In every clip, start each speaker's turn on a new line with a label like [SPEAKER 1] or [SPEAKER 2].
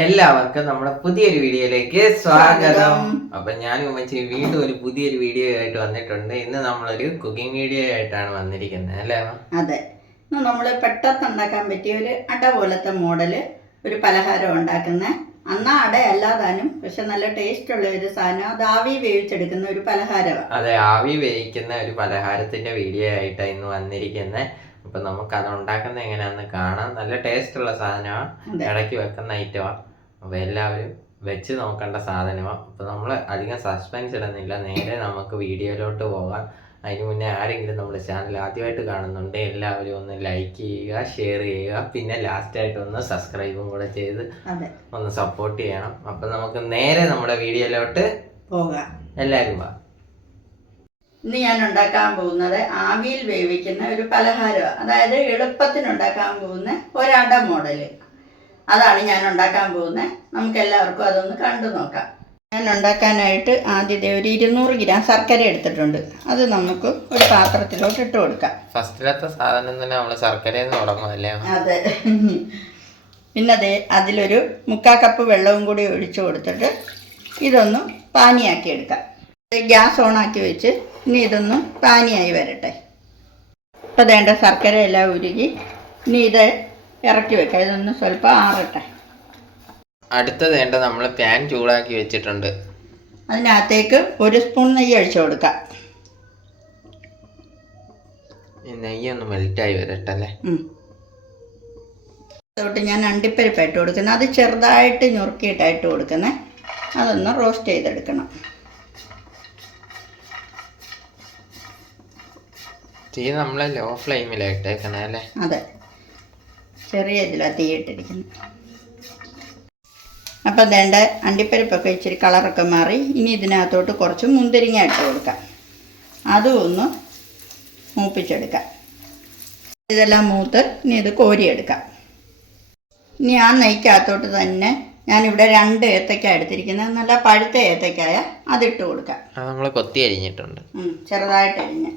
[SPEAKER 1] എല്ലാവർക്കും നമ്മുടെ പുതിയൊരു വീഡിയോയിലേക്ക് സ്വാഗതം. അപ്പൊ ഞാനും ഉമ്മച്ചി വീണ്ടും ഒരു പുതിയൊരു വീഡിയോ ആയിട്ട് വന്നിട്ടുണ്ട്. ഇന്ന് നമ്മളൊരു കുക്കിംഗ് വീഡിയോ ആയിട്ടാണ് വന്നിരിക്കുന്നത് അല്ലേ?
[SPEAKER 2] അതെ. ഇന്ന് നമ്മൾ പെട്ടെന്ന് ഉണ്ടാക്കാൻ പറ്റിയ ഒരു അട പോലത്തെ മോഡൽ ഒരു പലഹാരം ഉണ്ടാക്കുന്ന. അന്നാ അട അല്ലാതാനും പക്ഷെ നല്ല ടേസ്റ്റ് ഉള്ള ഒരു സാധനം അത് ആവി വേവിച്ചെടുക്കുന്ന ഒരു പലഹാരമാണ്
[SPEAKER 1] അതെ ആവി വേവിക്കുന്ന ഒരു പലഹാരത്തിന്റെ വീഡിയോ ആയിട്ടാണ് ഇന്ന് വന്നിരിക്കുന്നത്. അപ്പൊ നമുക്ക് അത് ഉണ്ടാക്കുന്ന എങ്ങനെയാന്ന് കാണാം നല്ല ടേസ്റ്റ് ഉള്ള സാധനമാണ് ഇടയ്ക്ക് വെക്കുന്ന ഐറ്റമാണ്. അപ്പൊ എല്ലാവരും വെച്ച് നോക്കേണ്ട സാധനമാണ്. അപ്പൊ നമ്മൾ അധികം സസ്പെൻസ് ഇടുന്നില്ല. നേരെ നമുക്ക് വീഡിയോയിലോട്ട് പോകാം. അതിന് മുന്നേ ആരെങ്കിലും നമ്മുടെ ചാനൽ ആദ്യമായിട്ട് കാണുന്നുണ്ട് എല്ലാവരും ഒന്ന് ലൈക്ക് ചെയ്യുക ഷെയർ ചെയ്യുക. പിന്നെ ലാസ്റ്റ് ആയിട്ട് ഒന്ന് സബ്സ്ക്രൈബും കൂടെ ചെയ്ത് ഒന്ന് സപ്പോർട്ട് ചെയ്യണം. അപ്പൊ നമുക്ക് നേരെ നമ്മുടെ വീഡിയോയിലോട്ട്
[SPEAKER 2] പോകാം.
[SPEAKER 1] എല്ലാവരും വാ.
[SPEAKER 2] ഇന്ന് ഞാൻ ഉണ്ടാക്കാൻ പോകുന്നത് ആവിയിൽ വേവിക്കുന്ന ഒരു പലഹാരമാണ്. അതായത് എളുപ്പത്തിന് ഉണ്ടാക്കാൻ പോകുന്ന ഒരട മോഡൽ അതാണ് ഞാൻ ഉണ്ടാക്കാൻ പോകുന്നത്. നമുക്ക് എല്ലാവർക്കും അതൊന്ന് കണ്ടു നോക്കാം. ഞാൻ ഉണ്ടാക്കാനായിട്ട് ആദ്യത്തെ ഒരു ഇരുന്നൂറ് ഗ്രാം ശർക്കര എടുത്തിട്ടുണ്ട്. അത് നമുക്ക് ഒരു പാത്രത്തിലോട്ട് ഇട്ട് കൊടുക്കാം.
[SPEAKER 1] ഫസ്റ്റിലത്തെ സാധനം തന്നെ നമ്മൾ ശർക്കരയിൽ നിന്ന് തുടങ്ങുമല്ലേ
[SPEAKER 2] അതെ. പിന്നെ അതെ അതിലൊരു മുക്കാൽ കപ്പ് വെള്ളവും കൂടി ഒഴിച്ചു കൊടുത്തിട്ട് ഇതൊന്ന് പാനിയാക്കി എടുക്കാം ഗ്യാസ് ഓണാക്കി വെച്ച് ഇനി ഇതൊന്നും പാനിയായി വരട്ടെ. ഇപ്പം വേണ്ട ശർക്കര എല്ലാം ഉരുകി ഇനി ഇത് ഇറക്കി വെക്കുക ഇതൊന്ന് സ്വല്പം ആറട്ടെ.
[SPEAKER 1] അടുത്തത് വേണ്ട നമ്മൾ പാൻ ചൂടാക്കി വെച്ചിട്ടുണ്ട്.
[SPEAKER 2] അതിനകത്തേക്ക് ഒരു സ്പൂൺ നെയ്യ് ഒഴിച്ചു കൊടുക്കാം.
[SPEAKER 1] നെയ്യൊന്ന് മെൽറ്റായി വരട്ടെ അല്ലേ
[SPEAKER 2] ഉം. ഞാൻ അണ്ടിപ്പരിപ്പ് ഇട്ട് കൊടുക്കുന്നത്. അത് ചെറുതായിട്ട് ഞുറുക്കിയിട്ടായിട്ട് കൊടുക്കുന്നത്. അതൊന്ന് റോസ്റ്റ് ചെയ്തെടുക്കണം.
[SPEAKER 1] തീ നമ്മളെ ലോ ഫ്ലെയിമിലിട്ടേക്കണേ അല്ലേ?
[SPEAKER 2] അതെ. ചെറിയ ഇതിലാണ് തീയിട്ടിരിക്കുന്നത് അപ്പോൾ വേണ്ട അണ്ടിപ്പരിപ്പൊക്കെ ഇച്ചിരി കളറൊക്കെ മാറി. ഇനി ഇതിനകത്തോട്ട് കുറച്ച് മുന്തിരിങ്ങ ഇട്ട് കൊടുക്കാം. അതും ഒന്ന് മൂപ്പിച്ചെടുക്കാം. ഇതെല്ലാം മൂത്ത് ഇനി ഇത് കോരിയെടുക്കാം. ഇനി ആ നെയ്ക്കകത്തോട്ട് തന്നെ ഞാനിവിടെ രണ്ട് ഏത്തക്ക എടുത്തിരിക്കുന്നത് നല്ല പഴുത്ത ഏത്തക്കായ അതിട്ട് കൊടുക്കാം.
[SPEAKER 1] നമ്മൾ കൊത്തി അരിഞ്ഞിട്ടുണ്ട്.
[SPEAKER 2] ചെറുതായിട്ട് അരിഞ്ഞ്.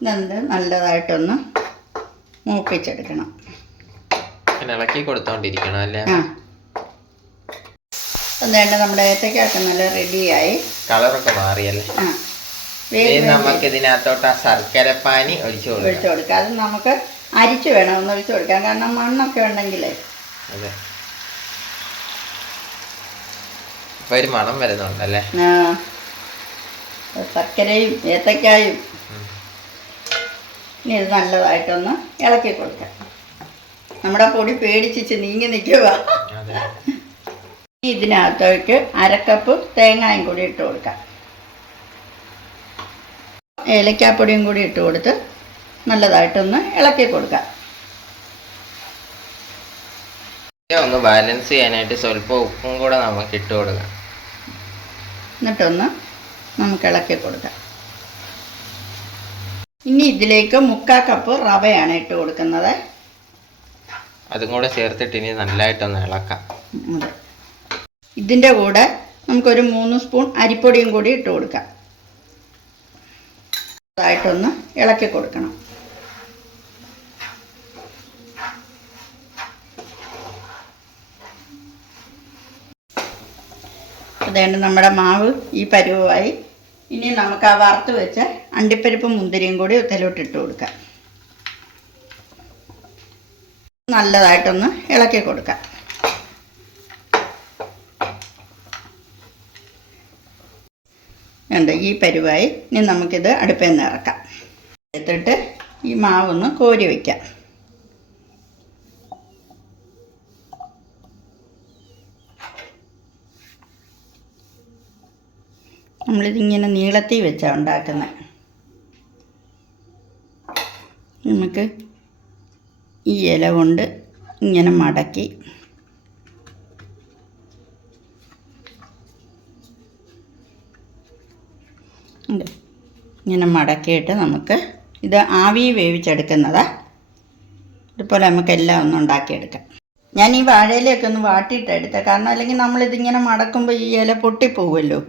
[SPEAKER 2] ഇതെന്ത്? നല്ലതായിട്ടൊന്ന് മൂപ്പിച്ചെടുക്കണം.
[SPEAKER 1] ഇളക്കി കൊടുത്തോണ്ടിരിക്കണം അല്ലേ
[SPEAKER 2] എന്താണ്ട് നമ്മുടെ ഏത്തക്കൊക്കെ നല്ല റെഡിയായി.
[SPEAKER 1] കളറൊക്കെ മാറിയല്ലേ? നമുക്ക് ഇതിനകത്തോട്ട് ആ ശർക്കരപ്പാനി ഒഴിച്ചു കൊടുക്കാം.
[SPEAKER 2] ഒഴിച്ചു കൊടുക്കാം. അത് നമുക്ക് അരിച്ച് വേണം ഒന്ന് ഒഴിച്ചു കൊടുക്കാം. കാരണം മണ്ണൊക്കെ ഉണ്ടെങ്കിലേ.
[SPEAKER 1] അതെ. ഒരു മണം വരുന്നുണ്ടല്ലേ?
[SPEAKER 2] ശർക്കരയും ഏത്തക്കായും. ഇനി ഇത് നല്ലതായിട്ടൊന്ന് ഇളക്കി കൊടുക്കാം. നമ്മുടെ പൊടി പേടിച്ചിച്ച് നീങ്ങി നിൽക്കുക ഇതിനകത്തേക്ക് അരക്കപ്പ് തേങ്ങായും കൂടി ഇട്ട് കൊടുക്കാം. ഏലക്കാപ്പൊടിയും കൂടി ഇട്ട് കൊടുത്ത് നല്ലതായിട്ടൊന്ന് ഇളക്കി കൊടുക്കാം.
[SPEAKER 1] ഒന്ന് ബാലൻസ് ചെയ്യാനായിട്ട് സ്വല്പം ഉപ്പും കൂടെ നമുക്ക് ഇട്ട് കൊടുക്കാം.
[SPEAKER 2] എന്നിട്ടൊന്ന് നമുക്ക് ഇളക്കി കൊടുക്കാം. ഇനി ഇതിലേക്ക് മുക്കാ കപ്പ് റവയാണ് ഇട്ട് കൊടുക്കുന്നത്.
[SPEAKER 1] അതും കൂടെ ചേർത്തിട്ട് ഇനി നല്ലതായിട്ടൊന്ന് ഇളക്കാം.
[SPEAKER 2] അതെ. ഇതിന്റെ കൂടെ നമുക്കൊരു മൂന്ന് സ്പൂൺ അരിപ്പൊടിയും കൂടി ഇട്ട് കൊടുക്കാം. ായിട്ടൊന്ന് ഇളക്കി കൊടുക്കണം. അതുകൊണ്ട് നമ്മുടെ മാവ് ഈ പരുവമായി. ഇനി നമുക്ക് ആ വറുത്ത് വെച്ച അണ്ടിപ്പരിപ്പും മുന്തിരിയും കൂടി ഇതിലോട്ട് ഇട്ട് കൊടുക്കാം നല്ലതായിട്ടൊന്ന് ഇളക്കി കൊടുക്കാം ഉണ്ട് ഈ പരുവായി ഇനി നമുക്കിത് അടുപ്പിൽ നിന്ന് ഇറക്കാം. എടുത്തിട്ട് ഈ മാവൊന്ന് കോരി വയ്ക്കാം. നമ്മളിതിങ്ങനെ നീളത്തിൽ വെച്ചാണ് ഉണ്ടാക്കുന്നത് നമുക്ക് ഈ ഇല കൊണ്ട് ഇങ്ങനെ മടക്കി. ഇങ്ങനെ മടക്കിയിട്ട് നമുക്ക് ഇത് ആവി വേവിച്ചെടുക്കുന്നതാണ് ഇതുപോലെ നമുക്ക് എല്ലാം ഒന്ന് ഉണ്ടാക്കിയെടുക്കാം. ഞാൻ ഈ വാഴയിലൊക്കെ ഒന്ന് വാട്ടിയിട്ട് എടുത്തത് കാരണം അല്ലെങ്കിൽ നമ്മളിതിങ്ങനെ മടക്കുമ്പോൾ ഈ ഇല പൊട്ടിപ്പോവുമല്ലോ.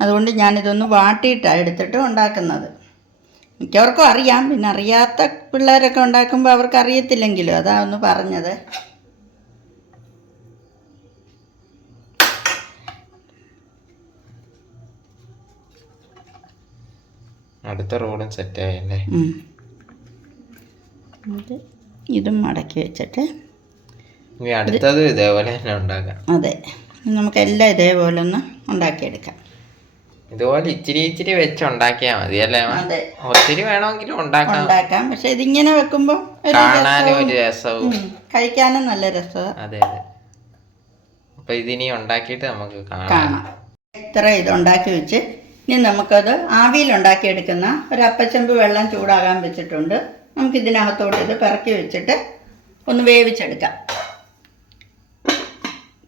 [SPEAKER 2] അതുകൊണ്ട് ഞാനിതൊന്ന് വാട്ടിയിട്ടാണ് എടുത്തിട്ട് ഉണ്ടാക്കുന്നത്. മിക്കവർക്കും അറിയാം. പിന്നെ അറിയാത്ത പിള്ളേരൊക്കെ ഉണ്ടാക്കുമ്പോൾ അവർക്ക് അറിയത്തില്ലെങ്കിലും അതാ ഒന്ന് പറഞ്ഞത്.
[SPEAKER 1] അടുത്ത റോഡും സെറ്റ് ആയല്ലേ
[SPEAKER 2] ഇതും മടക്കി വെച്ചിട്ട്.
[SPEAKER 1] അടുത്തത് ഇതേപോലെ തന്നെ ഉണ്ടാക്കാം.
[SPEAKER 2] അതെ. നമുക്കെല്ലാം ഇതേപോലെ ഒന്ന് ഉണ്ടാക്കിയെടുക്കാം.
[SPEAKER 1] ഇതുപോലെ ഇച്ചിരി ഇച്ചിരി വെച്ച് ഉണ്ടാക്കിയാ മതി അല്ലേ ഒത്തിരി വേണമെങ്കിലും ഉണ്ടാക്കാം.
[SPEAKER 2] ഉണ്ടാക്കാം. പക്ഷെ ഇതിങ്ങനെ വെക്കുമ്പോ ഒരു
[SPEAKER 1] കാണാനും
[SPEAKER 2] രസവും,
[SPEAKER 1] ഒരു രസവും.
[SPEAKER 2] കഴിക്കാനും നല്ല രസവും
[SPEAKER 1] അതെ അതെ. അപ്പൊ ഇതിനി ഉണ്ടാക്കിയിട്ട് നമുക്ക് കാണാം.
[SPEAKER 2] കാണാം. ഇത്ര ഇത് ഉണ്ടാക്കി വെച്ച് ഇനി നമുക്കത് ആവിയിൽ ഉണ്ടാക്കിയെടുക്കുന്ന ഒരു അപ്പച്ചമ്പ് വെള്ളം ചൂടാകാൻ വെച്ചിട്ടുണ്ട്. നമുക്ക് ഇതിനകത്തോട്ട് ഇത് പിറക്കി വെച്ചിട്ട് ഒന്ന് വേവിച്ചെടുക്കാം.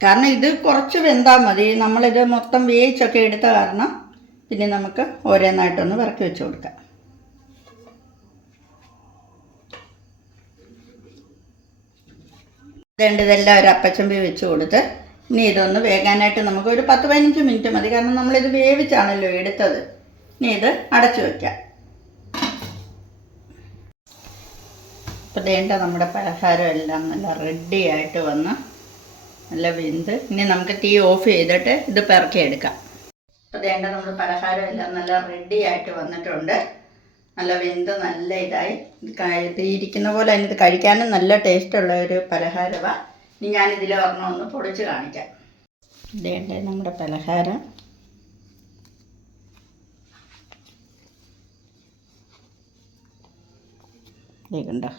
[SPEAKER 2] കാരണം ഇത് കുറച്ച് വെന്താൽ മതി. നമ്മളിത് മൊത്തം വേവിച്ചൊക്കെ എടുത്ത കാരണം പിന്നെ നമുക്ക് ഓരോന്നായിട്ടൊന്ന് വറക്കി വെച്ച് കൊടുക്കാം. രണ്ട് ഇതെല്ലാം ഒരു അപ്പച്ചമ്പി വെച്ച് കൊടുത്ത് ഇനി ഇതൊന്ന് വേകാനായിട്ട് നമുക്ക് ഒരു പത്ത് പതിനഞ്ച് മിനിറ്റ് മതി. കാരണം നമ്മളിത് വേവിച്ചാണല്ലോ എടുത്തത്. ഇനി ഇത് അടച്ചു വയ്ക്കാം ഇപ്പം വേണ്ട നമ്മുടെ പലഹാരം എല്ലാം നല്ല റെഡിയായിട്ട് വന്ന് നല്ല വെന്ത്. ഇനി നമുക്ക് തീ ഓഫ് ചെയ്തിട്ട് ഇത് പിറക്കിയെടുക്കാം ഇപ്പം വേണ്ട നമ്മുടെ പലഹാരം എല്ലാം നല്ല റെഡി ആയിട്ട് വന്നിട്ടുണ്ട്. നല്ല വെന്ത് നല്ല ഇതായി. ഇത് ഇരിക്കുന്ന പോലെ തന്നെ ഇത് കഴിക്കാനും നല്ല ടേസ്റ്റുള്ള ഒരു പലഹാരമാണ് ഇനി ഞാനിതിൽ ഒരെണ്ണം ഒന്ന് പൊടിച്ച് കാണിക്കാം. ഇതേണ്ട നമ്മുടെ പലഹാരം. കണ്ടോ?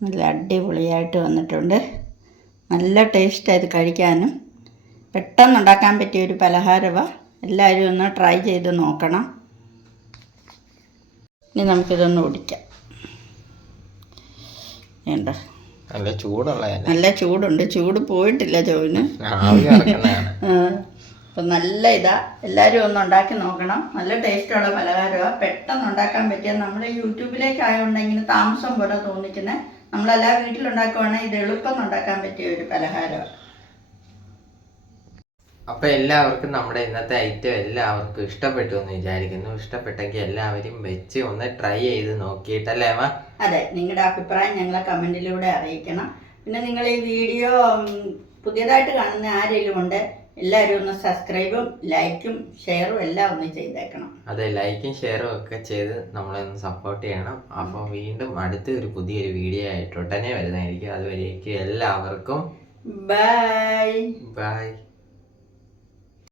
[SPEAKER 2] നല്ല അടിപൊളിയായിട്ട് വന്നിട്ടുണ്ട്. നല്ല ടേസ്റ്റാണ് ഇത് കഴിക്കാനും. പെട്ടെന്ന് ഉണ്ടാക്കാൻ പറ്റിയ ഒരു പലഹാരമാണ് എല്ലാവരും ഒന്ന് ട്രൈ ചെയ്ത് നോക്കണം. ഇനി നമുക്കിതൊന്ന് ഓടിക്കാം. വേണ്ട.
[SPEAKER 1] നല്ല ചൂടുള്ള
[SPEAKER 2] നല്ല ചൂടുണ്ട്. ചൂട് പോയിട്ടില്ല ചോവിന് അപ്പൊ നല്ല ഇതാ. എല്ലാവരും ഒന്ന് ഉണ്ടാക്കി നോക്കണം. നല്ല ടേസ്റ്റുള്ള പലഹാരമാണ് പെട്ടെന്ന് ഉണ്ടാക്കാൻ പറ്റിയ നമ്മുടെ യൂട്യൂബിലേക്ക് ആയതുകൊണ്ടെങ്കിൽ താമസം പോലെ തോന്നിക്കുന്നത് നമ്മളെല്ലാ വീട്ടിലുണ്ടാക്കുവാണെങ്കിൽ ഇത് എളുപ്പം ഉണ്ടാക്കാൻ പറ്റിയ ഒരു പലഹാരമാണ്
[SPEAKER 1] അപ്പൊ എല്ലാവർക്കും നമ്മുടെ ഇന്നത്തെ ഐറ്റം എല്ലാവർക്കും ഇഷ്ടപ്പെട്ടു എന്ന് വിചാരിക്കുന്നു. ഇഷ്ടപ്പെട്ടെങ്കിൽ എല്ലാവരും വെച്ച് ഒന്ന് ട്രൈ ചെയ്ത് നോക്കിയിട്ടല്ലേ വാ
[SPEAKER 2] അതെ നിങ്ങളുടെ അഭിപ്രായം ഞങ്ങളെ കമന്റിലൂടെ അറിയിക്കണം. പിന്നെ നിങ്ങൾ ഈ വീഡിയോ പുതിയതായിട്ട് കാണുന്ന ആരെങ്കിലും ഉണ്ട് എല്ലാവരും ഒന്ന് സബ്സ്ക്രൈബും ലൈക്കും ഷെയറും എല്ലാം ഒന്ന് ചെയ്തേക്കണം.
[SPEAKER 1] അതെ ലൈക്കും ഷെയറും ഒക്കെ ചെയ്ത് നമ്മളെ ഒന്ന് സപ്പോർട്ട് ചെയ്യണം. അപ്പോൾ വീണ്ടും അടുത്ത ഒരു പുതിയൊരു വീഡിയോ ആയിട്ട് ഉടനെ വരുന്നതായിരിക്കും. അതുവരേക്കും എല്ലാവർക്കും
[SPEAKER 2] ബൈ
[SPEAKER 1] ബൈ